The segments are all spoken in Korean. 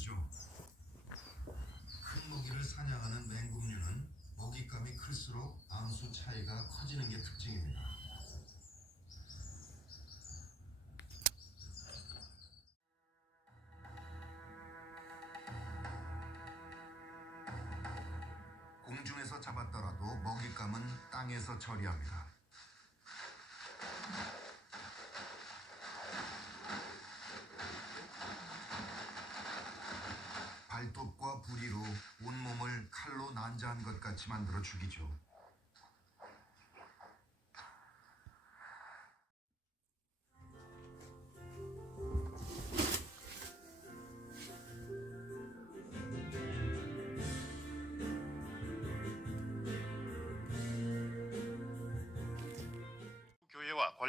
있죠. 큰 먹이를 사냥하는 맹금류는 먹잇감이 클수록 암수 차이가 커지는 게 특징입니다. 공중에서 잡았더라도 먹잇감은 땅에서 처리합니다. 발톱과 부리로 온몸을 칼로 난자한 것 같이 만들어 죽이죠.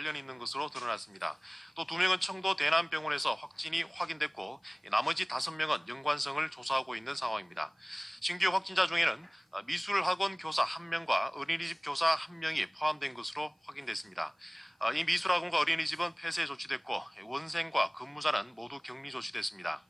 관련 있는 것으로 드러났습니다. 또 두 명은 청도 대남병원에서 확진이 확인됐고 나머지 다섯 명은 연관성을 조사하고 있는 상황입니다. 신규 확진자 중에는 미술학원 교사 한 명과 어린이집 교사 한 명이 포함된 것으로 확인됐습니다. 아, 이 미술학원과 어린이집은 폐쇄 조치됐고 원생과 근무자는 모두 격리 조치됐습니다.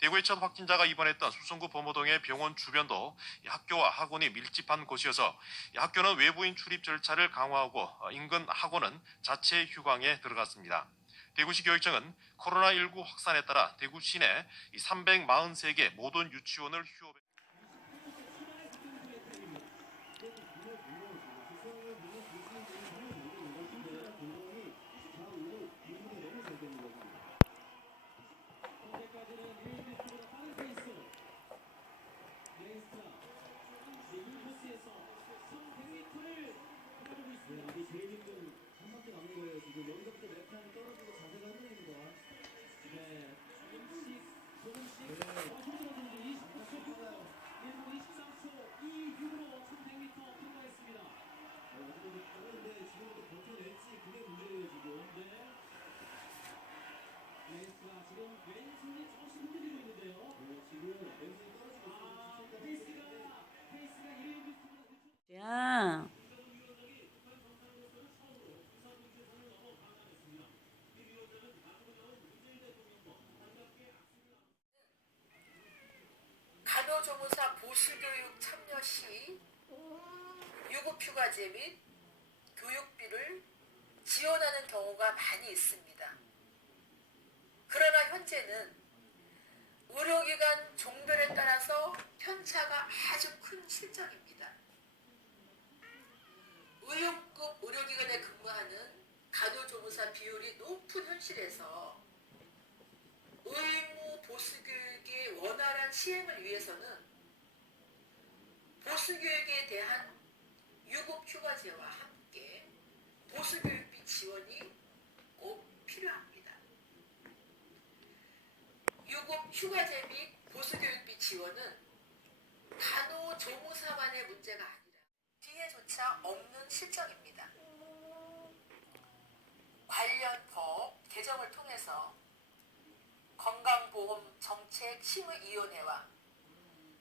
대구의 첫 확진자가 입원했던 수성구 범어동의 병원 주변도 이 학교와 학원이 밀집한 곳이어서 이 학교는 외부인 출입 절차를 강화하고 어, 인근 학원은 자체 휴강에 들어갔습니다. 대구시 교육청은 코로나19 확산에 따라 대구 시내 이 343개 모든 유치원을 휴업 에 야. 간호조무사 보수교육 참여 시 유급휴가제 및 교육비를 지원하는 경우가 많이 있습니다. 그러나 현재는 의료기관 종별에 따라서 편차가 아주 큰 실정입니다. 의료급 의료기관에 근무하는 간호조무사 비율이 높은 현실에서 의무 보수교육의 원활한 시행을 위해서는 보수교육에 대한 유급휴가제와 함께 보수교육비 지원이 꼭 필요합니다. 유급휴가제 및 보수교육비 지원은 간호조무사만의 문제가 아니라 뒤에조차 없는 실정입니다. 관련 법 개정을 통해서 건강보험 정책 심의위원회와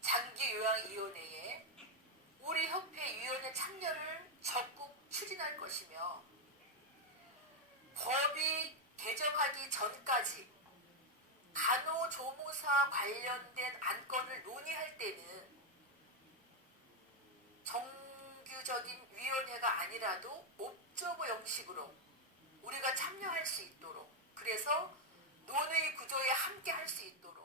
장기요양위원회에 우리 협회 위원회 참여를 적극 추진할 것이며 법이 개정하기 전까지 간호조무사 관련된 안건을 논의할 때는 정규적인 위원회가 아니라도 옵저버 형식으로 우리가 참여할 수 있도록 그래서 논의 구조에 함께 할 수 있도록